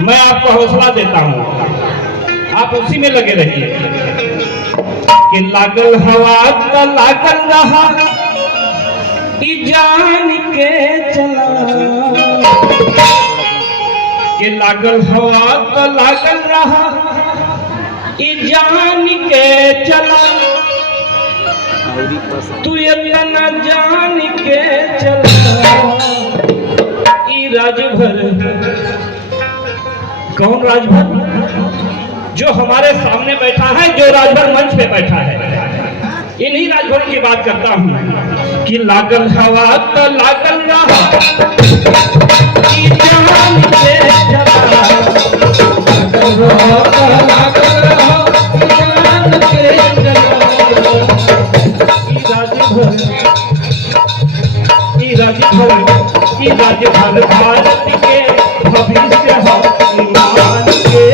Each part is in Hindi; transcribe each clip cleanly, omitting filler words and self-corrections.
मैं आपको हौसला देता हूं, आप उसी में लगे रहिए कि लागल हवा तो लागल रहा, जान के चला कि लागल हवा तो लागल रहा, जान के चला, तू इतना जान के चला। राजभर कौन राजभर? जो हमारे सामने बैठा है, जो राजभर मंच पे बैठा है, इन्हीं राजभर की बात करता हूं कि लागल हवा तो लागल रहा, जान के चला, लागल रहा, जान के चला। राजभर भारत के भविष्य हो, ईमान के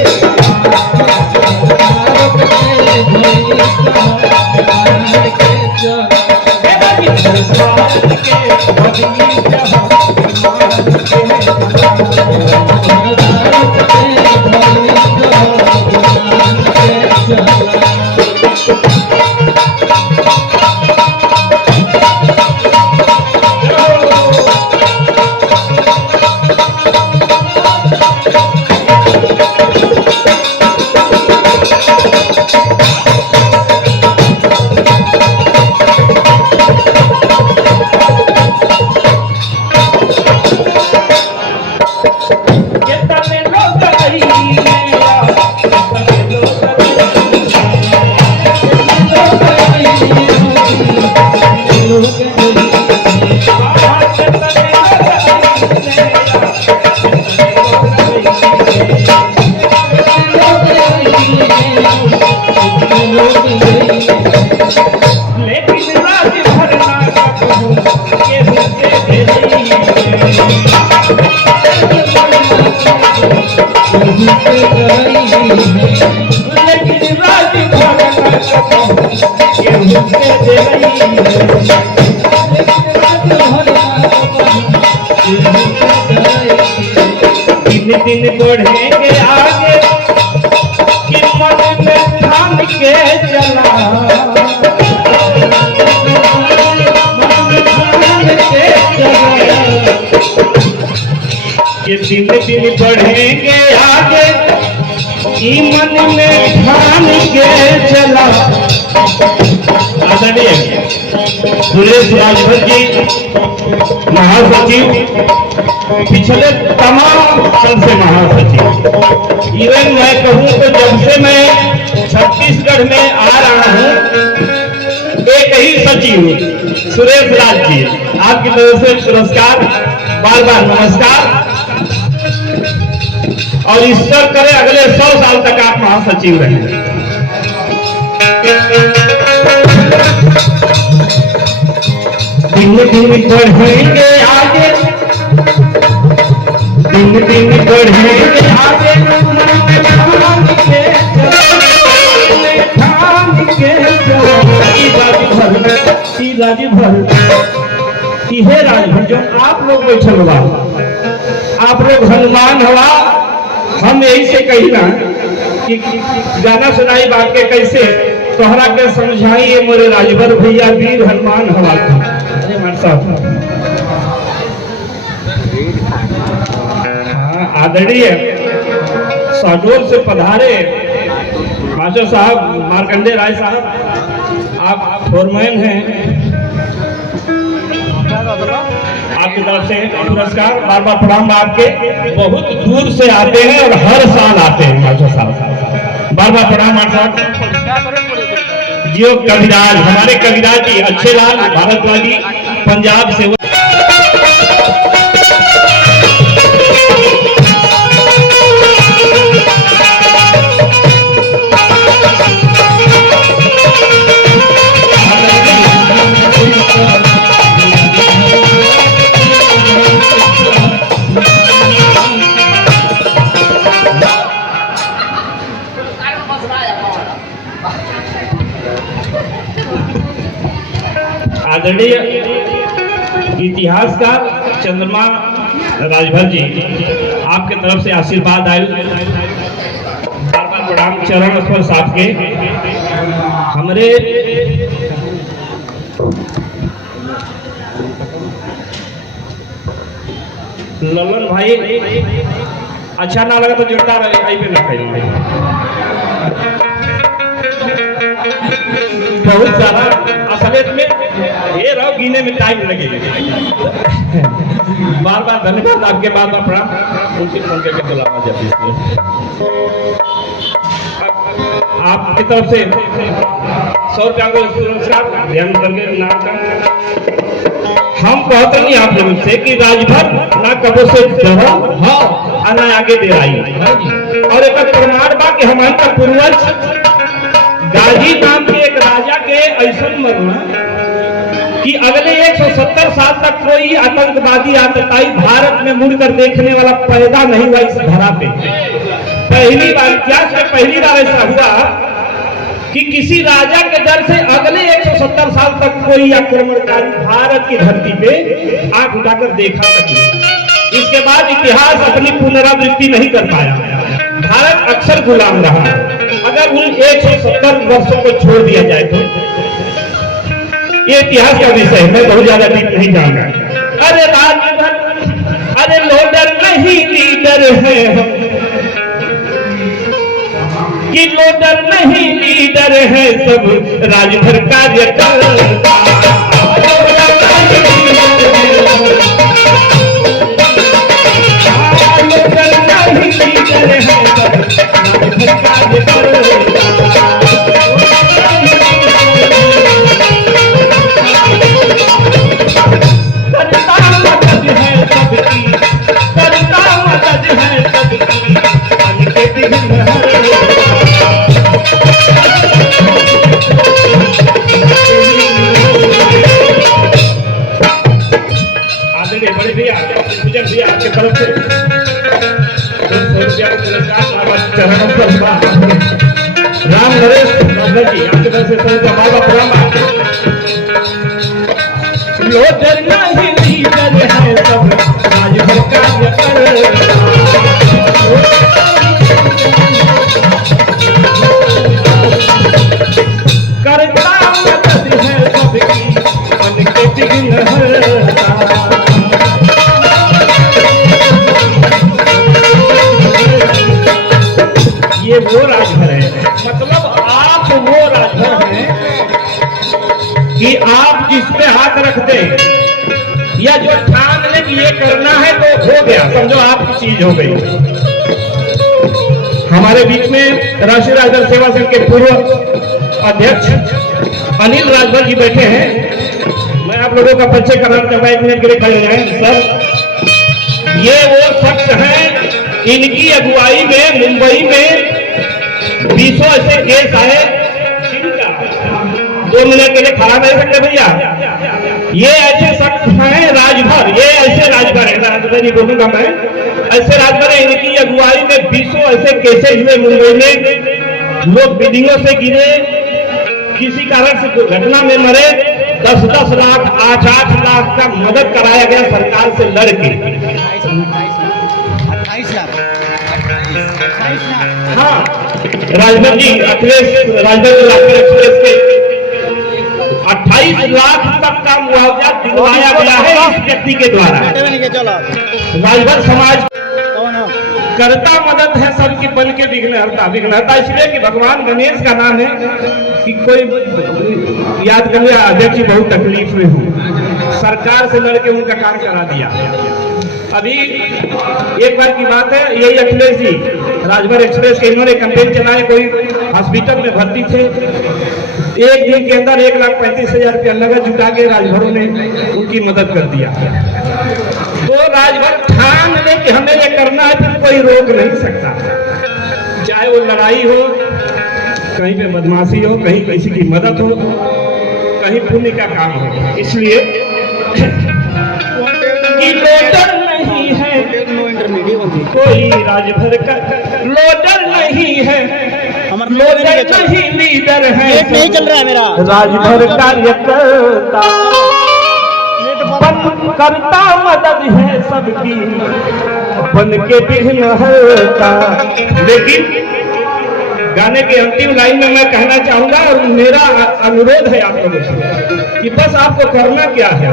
दिन दिन बढ़ेंगे आगे, कि मन में ठान के चला, कि दिन दिन बढ़ेंगे आगे, कि मन में ठान के चला। आदरणीय सुरेश राजभर जी महासचिव, पिछले तमाम साल से महासचिव, इवन मैं कहूं तो जब से मैं छत्तीसगढ़ में आ रहा हूं, एक ही सचिव सुरेश राज जी, आपकी तरफ से पुरस्कार, बार बार नमस्कार, और ईश्वर करे अगले 100 साल तक आप महासचिव रहें। दिन दिन बढ़ेंगे आगे, दिन दिन बढ़ेंगे आगे, ठान के राजभर, इहे राजभर जो आप लोग बैठल बा, आप लोग हनुमान हवा, हम यही से कही ना कि गाना सुनाई बात के कैसे तोहरा के समझाइए मोरे राजभर भैया, वीर हनुमान हवा था। अरे मार साहब, आदरणीय शहडोल से पधारे मास्टर साहब मार्कंडे राय साहब, आप फोरमैन हैं, आपकी तरफ से पुरस्कार, बार बार प्रणाम। आपके बहुत दूर से आते हैं और हर साल आते हैं मास्टर साहब, बार बार प्रणाम मास्टर साहब। जियो कविराज, हमारे कविराज जी अच्छे लाल भारतवाजी पंजाब से, आदरणीय इतिहासकार चंद्रमा राजभर जी आपके तरफ से आशीर्वाद आयु बार बार प्रणाम चरण स्पर्श आपके हमरे ललन भाई अच्छा ना लगा तो जोरदार आई पे बहुत सारा असलियत में ये रहो गिने में टाइम लगेगा। बार बार धन्यवाद आपके बार बार प्रणाम उनकी फोन करके बुलावा जाती आपकी तरफ से 100 रुपया को पुरस्कार ध्यान करके नाम हम कहते नहीं आप लोगों से कि राजभर ना कबो से डरा हाँ ना आगे दे आई और एक प्रमाण बा कि हमारा पूर्वज गाजी नाम के एक राजा के ऐसा मरना कि अगले 170 साल तक कोई आतंकवादी आतताई भारत में मुड़कर देखने वाला पैदा नहीं हुआ इस धरा पे। पहली बार इतिहास में पहली बार ऐसा हुआ कि किसी राजा के डर से अगले 170 साल तक कोई आक्रमणकारी भारत की धरती पे आंख उठाकर देखा सके। इसके बाद इतिहास अपनी पुनरावृत्ति नहीं कर पाया। भारत अक्सर गुलाम रहा। अगर उन 170 वर्षों को छोड़ दिया जाए तो ये इतिहास का विषय है, मैं बहुत ज्यादा डीप नहीं जाऊंगा। अरे राजभर अरे लोडर नहीं लीडर है कि लोडर नहीं लीडर है सब राजभर कार्यकर्ता। बड़े भैया पूजन भैया आपके तरफ से 200 रुपया का पुरस्कार चरणों पर राम नरेश जी आपके तरफ से 100 रुपया बाबा प्रणाम। लोडर नहीं लीडर है सब राजभर कार्यकर्ता। करता मदद है सबकी मन के बिघन ये वो राजभर है। मतलब आप वो राजभर हैं कि आप जिस पे हाथ रख दे या जो ठान ले कि ये करना है तो हो गया, समझो आपकी चीज हो गई। हमारे बीच में राष्ट्रीय राजभर सेवा संघ के पूर्व अध्यक्ष अनिल राजभर जी बैठे हैं। मैं आप लोगों का परिचय कराना चाहता हूं, 1 मिनट के लिए खड़े हैं सर। ये वो शख्स हैं, इनकी अगुवाई में मुंबई में 20 ऐसे केस आए। 2 मिनट के लिए खड़ा नहीं सकते भैया। ये ऐसे शख्स हैं राजभर, ये ऐसे राजभर है, राजभर बोलूंगा मैं, ऐसे राजभर है। इनकी अगुवाई में 20 ऐसे केसेस हुए मुंबई में। लोग बिल्डिंगों से गिरे, किसी कारण से दुर्घटना में मरे, 10-10 लाख 8-8 लाख का मदद कराया गया सरकार से लड़के। हाँ राजभर जी अखिलेश राजभर एक्सप्रेस के 28 लाख तक का मुआवजा दिलवाया गया है इस व्यक्ति के द्वारा। राजभर समाज करता मदद है सबकी बन के विघ्नहर्ता। विघ्नहर्ता इसलिए कि भगवान गणेश का नाम है कि कोई याद कर लिया अध्यक्ष जी बहुत तकलीफ में हूँ, सरकार से लड़के उनका काम करा दिया। अभी एक बार की बात है, यही अखिलेश जी राजभर एक्सप्रेस के इन्होंने कैंपेन चलाए, कोई हॉस्पिटल में भर्ती थे। एक दिन के अंदर 1,35,000 रुपया नगद जुटा के राजभरों ने उनकी मदद कर दिया। तो राजभर ठान ले कि हमें ये करना है, फिर कोई रोक नहीं सकता। चाहे वो लड़ाई हो, कहीं पे बदमाशी हो, कहीं किसी की मदद हो, कहीं पुण्य का काम हो। इसलिए लोडर नहीं है कोई राजभर का, लोडर नहीं है, लोडर नहीं लीडर है, नहीं चल रहा है मेरा राजभर कार्यकर्ता। करता मदद है सबकी, बन के विघ्न हरता। लेकिन गाने के अंतिम लाइन में मैं कहना चाहूंगा, और मेरा अनुरोध है आप लोगों से कि बस आपको करना क्या है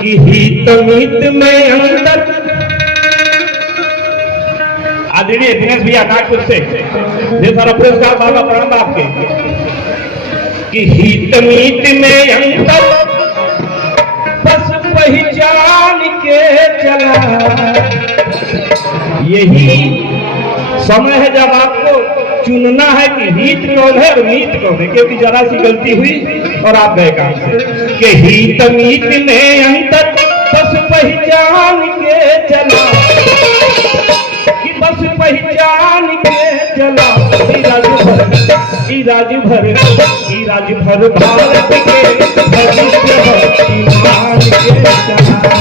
कि हित मीत में अंतर। आदरणीय दिनेश भैया नागपुर से ये सारा पुरस्कार बाबा प्रणाम आपके। कि हित मीत में अंतर बस पहचान के चला, यही समय है जब आपको चुनना है कि हित कौन है और मीत कौन है, क्योंकि जरा सी गलती हुई और आप गए काम से। कि हित मीत में अंतर बस पहचान के चला, कि बस पहचान के चला। ई राज भर भारत के भविष्य मान के चला।